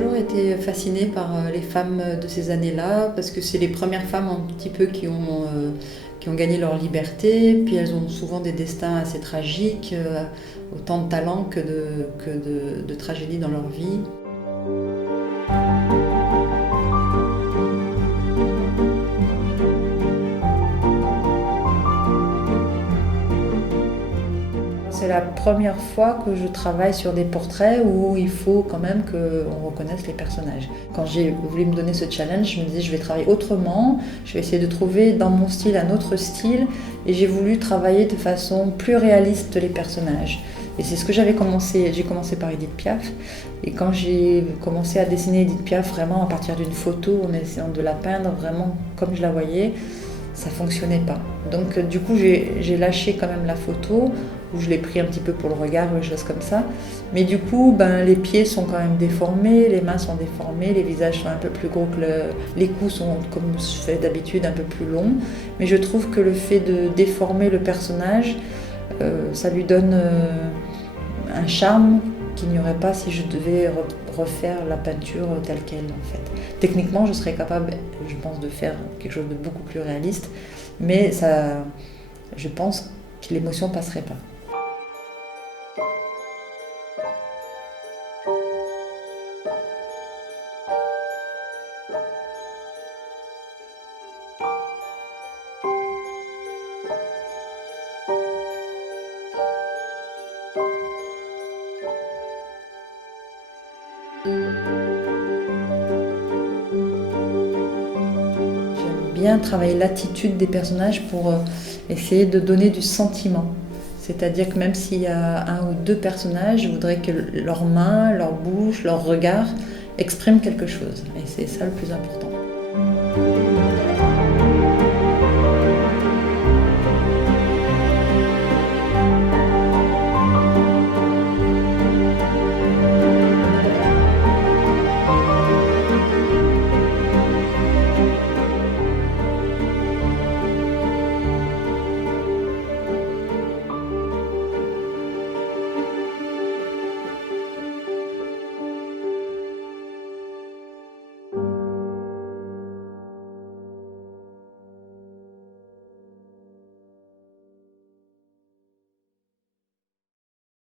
toujours été fascinée par les femmes de ces années-là, parce que c'est les premières femmes un petit peu qui ont gagné leur liberté, puis elles ont souvent des destins assez tragiques, autant de talent que de tragédies dans leur vie. C'est la première fois que je travaille sur des portraits où il faut quand même qu'on reconnaisse les personnages. Quand j'ai voulu me donner ce challenge, je me disais je vais travailler autrement, je vais essayer de trouver dans mon style un autre style et j'ai voulu travailler de façon plus réaliste les personnages. Et c'est ce que j'avais commencé, j'ai commencé par Édith Piaf et quand j'ai commencé à dessiner Édith Piaf vraiment à partir d'une photo en essayant de la peindre vraiment comme je la voyais, ça fonctionnait pas. Donc du coup j'ai lâché quand même la photo, où je l'ai pris un petit peu pour le regard ou des choses comme ça. Mais du coup, les pieds sont quand même déformés, les mains sont déformées, les visages sont un peu plus gros que les coups sont, comme je fais d'habitude, un peu plus longs. Mais je trouve que le fait de déformer le personnage, ça lui donne un charme qu'il n'y aurait pas si je devais refaire la peinture telle qu'elle en fait. Techniquement, je serais capable, je pense, de faire quelque chose de beaucoup plus réaliste, mais ça, je pense que l'émotion ne passerait pas. J'aime bien travailler l'attitude des personnages pour essayer de donner du sentiment. C'est-à-dire que même s'il y a un ou deux personnages, je voudrais que leurs mains, leur bouche, leur regard expriment quelque chose. Et c'est ça le plus important.